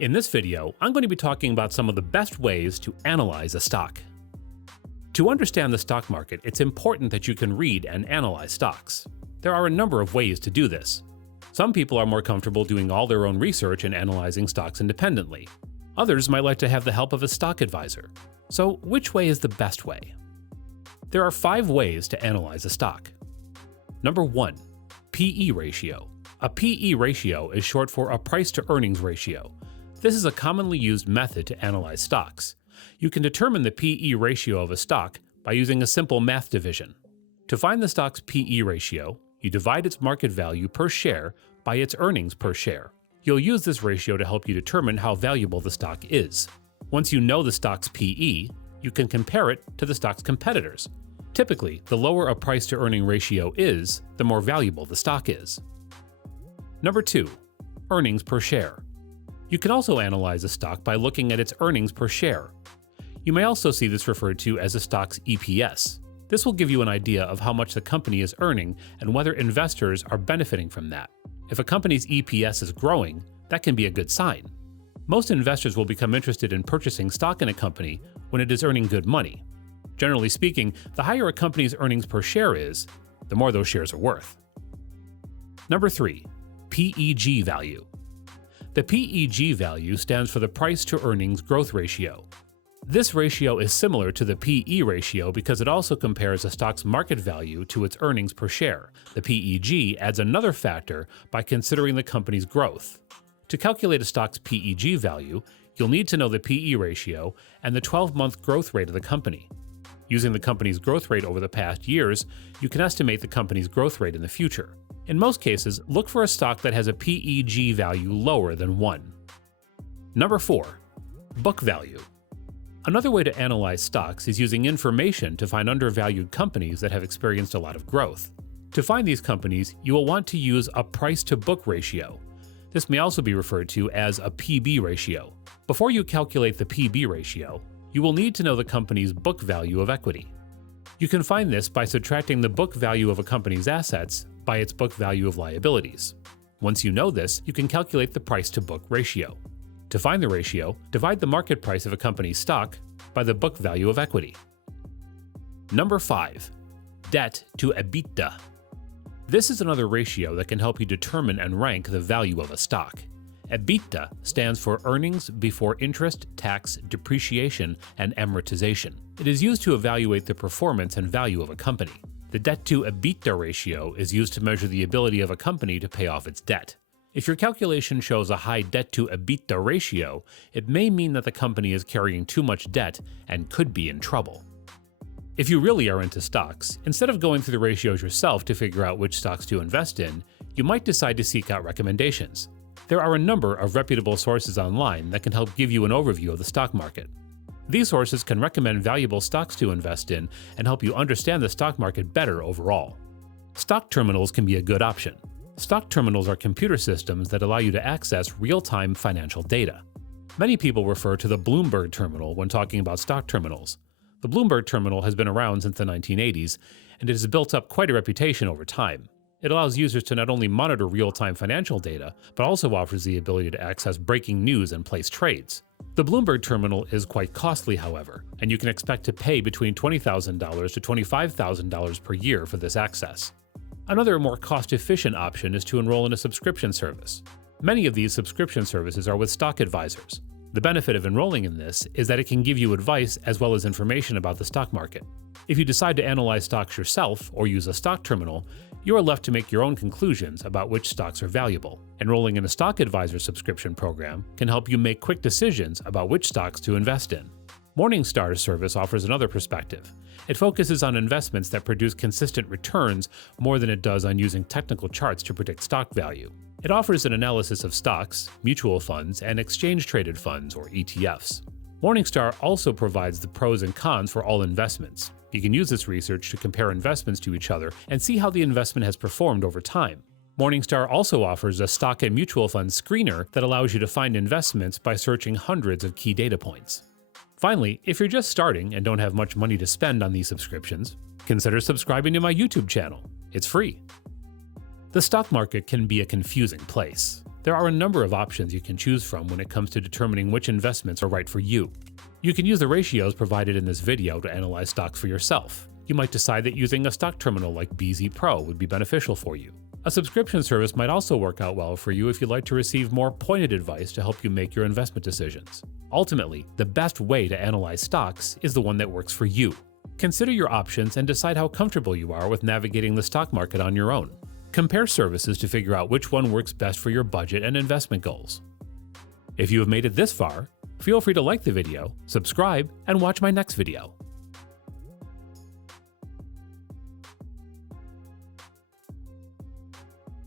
In this video, I'm going to be talking about some of the best ways to analyze a stock. To understand the stock market, it's important that you can read and analyze stocks. There are a number of ways to do this. Some people are more comfortable doing all their own research and analyzing stocks independently. Others might like to have the help of a stock advisor. So, which way is the best way? There are 5 ways to analyze a stock. Number 1. P/E ratio. A P/E ratio is short for a price-to-earnings ratio. This is a commonly used method to analyze stocks. You can determine the P/E ratio of a stock by using a simple math division. To find the stock's P/E ratio, you divide its market value per share by its earnings per share. You'll use this ratio to help you determine how valuable the stock is. Once you know the stock's P/E, you can compare it to the stock's competitors. Typically, the lower a price-to-earning ratio is, the more valuable the stock is. Number 2. Earnings per share. You can also analyze a stock by looking at its earnings per share. You may also see this referred to as a stock's EPS. This will give you an idea of how much the company is earning and whether investors are benefiting from that. If a company's EPS is growing, that can be a good sign. Most investors will become interested in purchasing stock in a company when it is earning good money. Generally speaking, the higher a company's earnings per share is, the more those shares are worth. Number 3. PEG value. The PEG value stands for the price-to-earnings growth ratio. This ratio is similar to the P/E ratio because it also compares a stock's market value to its earnings per share. The PEG adds another factor by considering the company's growth. To calculate a stock's PEG value, you'll need to know the P/E ratio and the 12-month growth rate of the company. Using the company's growth rate over the past years, you can estimate the company's growth rate in the future. In most cases, look for a stock that has a PEG value lower than 1. Number 4. Book value. Another way to analyze stocks is using information to find undervalued companies that have experienced a lot of growth. To find these companies, you will want to use a price-to-book ratio. This may also be referred to as a PB ratio. Before you calculate the PB ratio, you will need to know the company's book value of equity. You can find this by subtracting the book value of a company's assets by its book value of liabilities. Once you know this, you can calculate the price-to-book ratio. To find the ratio, divide the market price of a company's stock by the book value of equity. Number 5. Debt to EBITDA. This is another ratio that can help you determine and rank the value of a stock. EBITDA stands for earnings before interest, tax, depreciation, and amortization. It is used to evaluate the performance and value of a company. The debt to EBITDA ratio is used to measure the ability of a company to pay off its debt. If your calculation shows a high debt to EBITDA ratio, it may mean that the company is carrying too much debt and could be in trouble. If you really are into stocks, instead of going through the ratios yourself to figure out which stocks to invest in, you might decide to seek out recommendations. There are a number of reputable sources online that can help give you an overview of the stock market. These sources can recommend valuable stocks to invest in and help you understand the stock market better overall. Stock terminals can be a good option. Stock terminals are computer systems that allow you to access real-time financial data. Many people refer to the Bloomberg terminal when talking about stock terminals. The Bloomberg terminal has been around since the 1980s, and it has built up quite a reputation over time. It allows users to not only monitor real-time financial data, but also offers the ability to access breaking news and place trades. The Bloomberg terminal is quite costly, however, and you can expect to pay between $20,000 to $25,000 per year for this access. Another more cost-efficient option is to enroll in a subscription service. Many of these subscription services are with stock advisors. The benefit of enrolling in this is that it can give you advice as well as information about the stock market. If you decide to analyze stocks yourself or use a stock terminal, you are left to make your own conclusions about which stocks are valuable. Enrolling in a stock advisor subscription program can help you make quick decisions about which stocks to invest in. Morningstar's service offers another perspective. It focuses on investments that produce consistent returns more than it does on using technical charts to predict stock value. It offers an analysis of stocks, mutual funds, and exchange-traded funds, or ETFs. Morningstar also provides the pros and cons for all investments. You can use this research to compare investments to each other and see how the investment has performed over time. Morningstar also offers a stock and mutual fund screener that allows you to find investments by searching hundreds of key data points. Finally, if you're just starting and don't have much money to spend on these subscriptions, consider subscribing to my YouTube channel. It's free. The stock market can be a confusing place. There are a number of options you can choose from when it comes to determining which investments are right for you. You can use the ratios provided in this video to analyze stocks for yourself. You might decide that using a stock terminal like BZ Pro would be beneficial for you. A subscription service might also work out well for you if you'd like to receive more pointed advice to help you make your investment decisions. Ultimately, the best way to analyze stocks is the one that works for you. Consider your options and decide how comfortable you are with navigating the stock market on your own. Compare services to figure out which one works best for your budget and investment goals. If you have made it this far, feel free to like the video, subscribe, and watch my next video.